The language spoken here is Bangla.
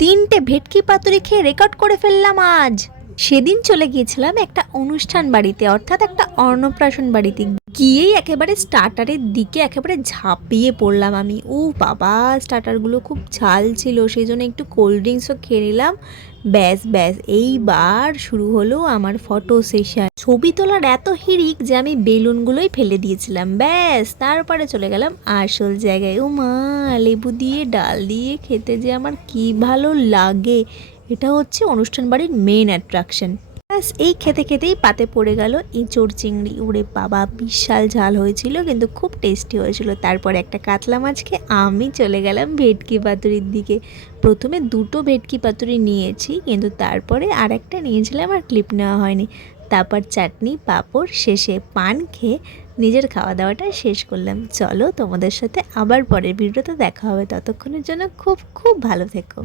3টে ভেটকি পাতুরি খেয়ে রেকর্ড করে ফেললাম আজ। সেদিন চলে গিয়েছিলাম একটা অনুষ্ঠান বাড়িতে, অর্থাৎ একটা অন্নপ্রাশন বাড়িতে। গিয়েই একেবারে স্টার্টারের দিকে একেবারে ঝাঁপিয়ে পড়লাম আমি। ও বাবা, স্টার্টারগুলো খুব ঝাল ছিল, সেই জন্য একটু কোল্ড ড্রিঙ্কসও খেয়ে নিলাম। ব্যাস ব্যাস, এইবার শুরু হলো আমার ফটো সেশন। ছবি তোলার এত হিড়িক যে আমি বেলুনগুলোই ফেলে দিয়েছিলাম। ব্যাস, তারপরে চলে গেলাম আসল জায়গায়। ও মা, লেবু দিয়ে ডাল দিয়ে খেতে যে আমার কি ভালো লাগে। এটা হচ্ছে অনুষ্ঠান বাড়ির মেন অ্যাট্রাকশন। ব্যাস, এই খেতে খেতেই পাতে পড়ে গেল এঁচোড় চিংড়ি। ওরে বাবা, বিশাল ঝাল হয়েছিল কিন্তু খুব টেস্টি হয়েছিল। তারপর একটা কাতলা মাছ খেয়ে আমি চলে গেলাম ভেটকি পাতুরির দিকে। প্রথমে 2টো ভেটকি পাতুরি নিয়েছি, কিন্তু তারপরে আর একটা নিয়েছিলাম, আর ক্লিপ নেওয়া হয়নি। তারপর চাটনি পাঁপড়, শেষে পান খেয়ে নিজের খাওয়া দাওয়াটা শেষ করলাম। চলো, তোমাদের সাথে আবার পরের ভিডিওতে দেখা হবে। ততক্ষণের জন্য খুব খুব ভালো থেকো।